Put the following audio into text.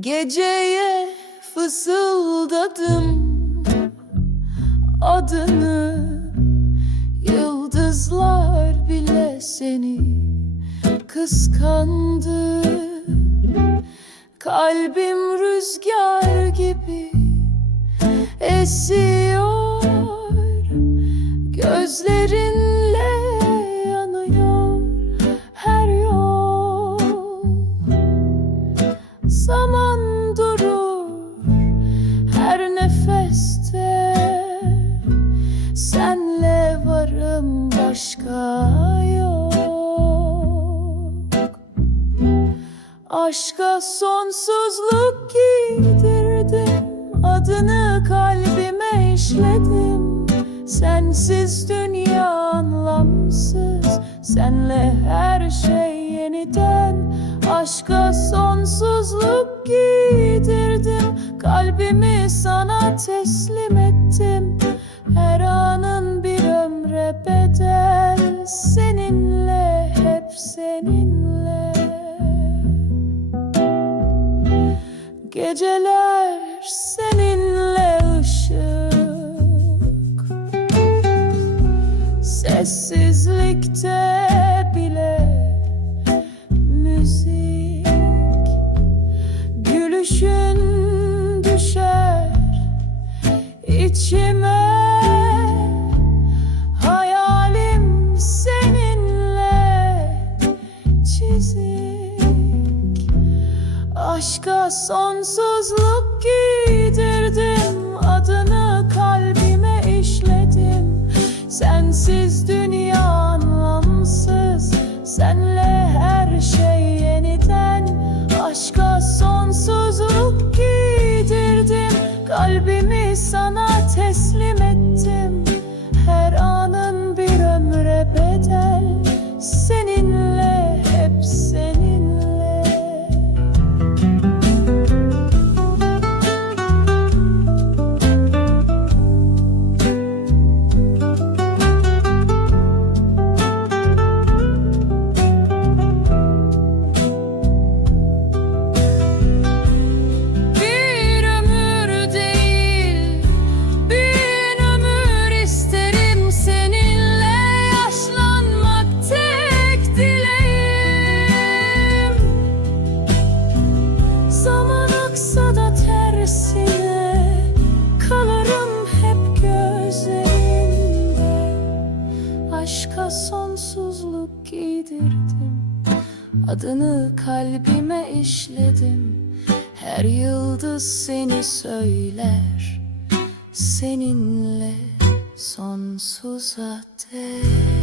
Geceye fısıldadım adını. Yıldızlar bile seni kıskandı. Kalbim rüzgar gibi esiyor başka yok. Aşka sonsuzluk giydirdim Adını kalbime işledim. Sensiz dünya anlamsız. Senle her şey yeniden. Aşka sonsuzluk giydirdim. Kalbimi sana teslim ettim seninle. Geceler seninle ışık. Sessizlikte bile müzik. Gülüşün düşer içime Aşka sonsuzluk giydirdim Adını kalbime işledim. Sensiz dünya anlamsız Senle her şey yeniden. Aşka sonsuzluk giydirdim Kalbimi sana teslim ettim. Her anın bir ömre bedel Aşka sonsuzluk giydirdim. Adını kalbime işledim. Her yıldız seni söyler. Seninle sonsuza dek